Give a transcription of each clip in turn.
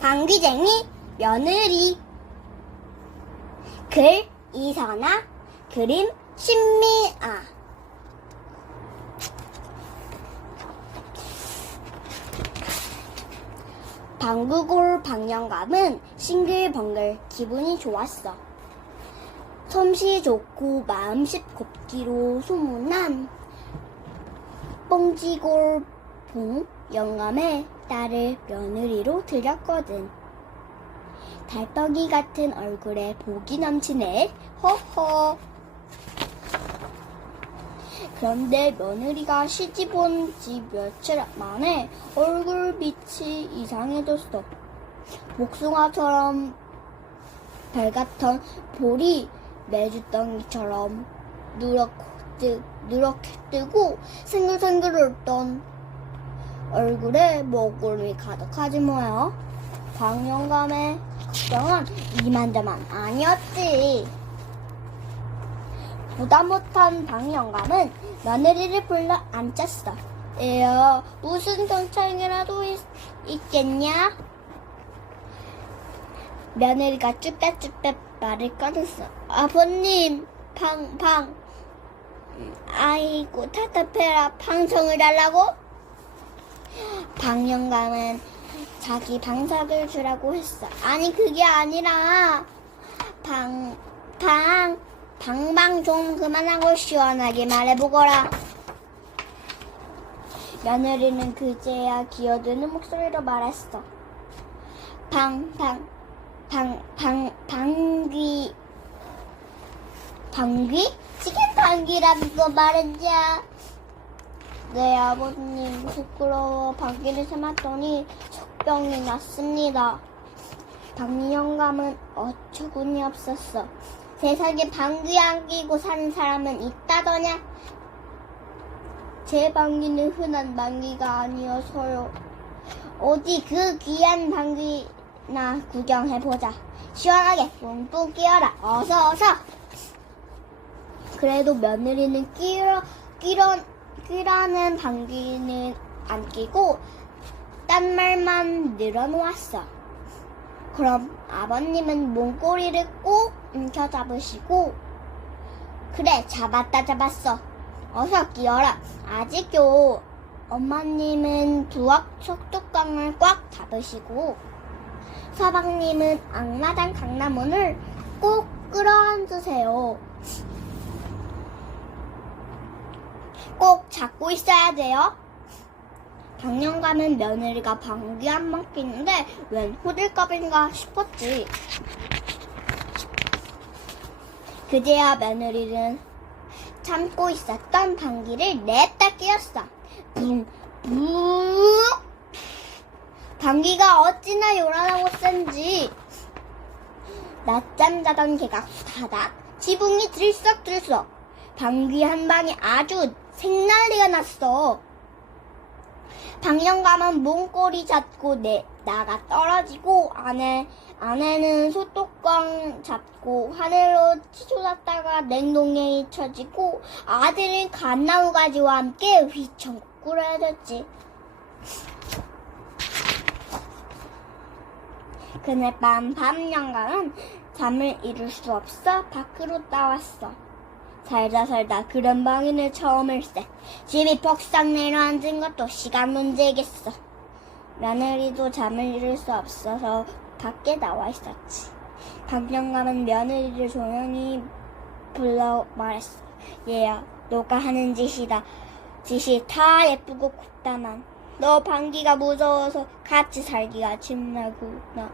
방귀쟁이 며느리 글 이선아 그림 신미아 방구골 방영감은 싱글벙글 기분이 좋았어. 솜씨 좋고 마음씨 곱기로 소문난 뽕지골 봉 영감의 딸을 며느리로 들였거든. 달떡이 같은 얼굴에 복이 넘치네. 허허. 그런데 며느리가 시집 온 지 며칠 만에 얼굴 빛이 이상해졌어. 복숭아처럼 밝았던 볼이 메주덩이처럼 누렇게, 뜨, 누렇게 뜨고 생글생글 웃던 얼굴에 먹구름이 가득하지 뭐야. 방영감의 걱정은 이만저만 아니었지. 보다 못한 방영감은 며느리를 불러 앉혔어. 에어, 무슨 경찰이라도 있, 있겠냐? 며느리가 쭈뼛쭈뼛 말을 꺼냈어. 아버님, 방, 방. 아이고, 답답해라. 방청을 달라고? 방영감은 자기 방석을 주라고 했어. 아니, 그게 아니라, 방, 방, 방방 좀 그만하고 시원하게 말해보거라. 며느리는 그제야 기어드는 목소리로 말했어. 방, 방, 방, 방, 방귀, 방귀? 치킨 방귀라고 말했냐? 네, 아버님, 부끄러워 방귀를 참았더니 속병이 났습니다. 방영감은 어처구니 없었어. 세상에 방귀 안 끼고 사는 사람은 있다더냐? 제 방귀는 흔한 방귀가 아니어서요. 어디 그 귀한 방귀나 구경해보자. 시원하게 뿡뿡 끼어라. 어서 어서. 그래도 며느리는 끼러, 끼러, 끼라는 방귀는 안 끼고 딴 말만 늘어놓았어. 그럼 아버님은 몸꼬리를 꼭 움켜 잡으시고 그래 잡았다 잡았어. 어서 끼어라. 아직요. 엄마님은 부엌 속뚜껑을 꽉 잡으시고 서방님은 악마당 강남문을 꼭 끌어안으세요 꼭 잡고 있어야 돼요 방영감은 며느리가 방귀 안 먹히는데 웬 호들갑인가 싶었지. 그제야 며느리는 참고 있었던 방귀를 냈다 끼었어. 붕, 붕. 방귀가 어찌나 요란하고 센지. 낮잠 자던 개가 후다닥 지붕이 들썩들썩. 방귀 한 방에 아주 생난리가 났어. 방영감은 몸꼬리 잡고 내, 나가 떨어지고 안에 안에는 소뚜껑 잡고 하늘로 치솟았다가 냉동에 잊혀지고 아들은 갓나무 가지와 함께 휘청 꾸려졌지. 그날 밤 밤영감은 잠을 이룰 수 없어 밖으로 나왔어. 살다 살다 그런 방인을 처음일세. 집이 벅상 내려앉은 것도 시간 문제겠어. 며느리도 잠을 이룰 수 없어서 밖에 나와 있었지. 박영감은 며느리를 조용히 불러 말했어. 얘야, 너가 하는 짓이다. 짓이 다 예쁘고 곱다만 너 방귀가 무서워서 같이 살기가 겁나구나.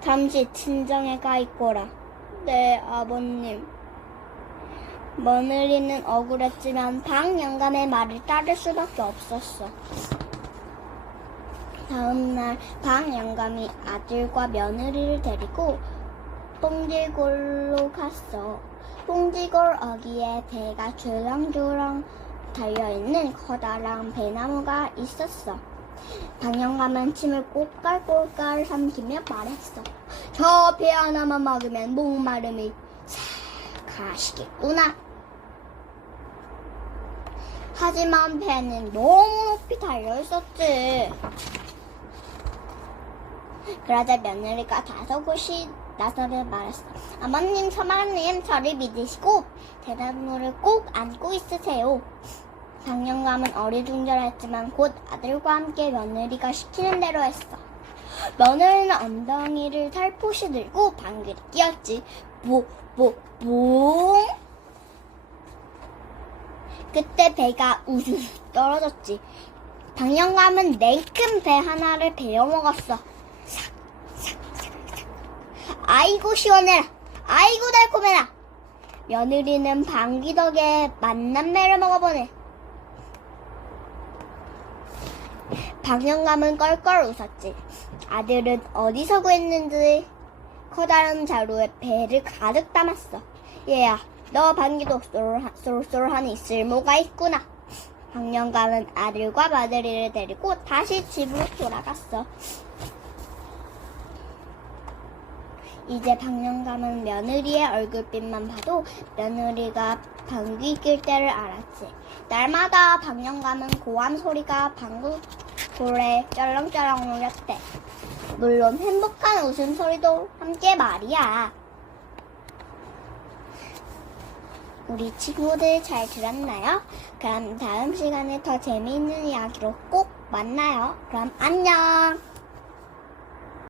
잠시 친정에 가 있거라. 네, 아버님. 며느리는 억울했지만 방 영감의 말을 따를 수밖에 없었어. 다음날 방 영감이 아들과 며느리를 데리고 뽕지골로 갔어. 뽕지골 어귀에 배가 줄렁줄렁 달려있는 커다란 배나무가 있었어. 방영감은 침을 꼬깔꼬깔 삼키며 말했어. 저 배 하나만 막으면 목마름이 싹 가시겠구나. 하지만 배는 너무 높이 달려 있었지. 그러자 며느리가 다소곳이 나서를 말했어. 어머님, 서방님, 저를 믿으시고 대나무를 꼭 안고 있으세요. 방영감은 어리둥절했지만 곧 아들과 함께 며느리가 시키는 대로 했어. 며느리는 엉덩이를 살포시 들고 방귀를 뀌었지. 뭐, 뭐, 뭐? 그때 배가 우수수 떨어졌지. 방영감은 냉큼 배 하나를 베어 먹었어. 아이고 시원해라. 아이고 달콤해라. 며느리는 방귀 덕에 만남매를 먹어보네. 방영감은 껄껄 웃었지. 아들은 어디서 구했는지 커다란 자루에 배를 가득 담았어. 얘야, 너 방귀도 쏠쏠- 쏠쏠하니 쓸모가 있구나. 방영감은 아들과 마들이를 데리고 다시 집으로 돌아갔어. 이제 방영감은 며느리의 얼굴빛만 봐도 며느리가 방귀 낄 때를 알았지. 날마다 방영감은 고함 소리가 방구 볼에 쩔렁쩔렁 울렸대. 물론 행복한 웃음소리도 함께 말이야. 우리 친구들 잘 들었나요? 그럼 다음 시간에 더 재미있는 이야기로 꼭 만나요. 그럼 안녕!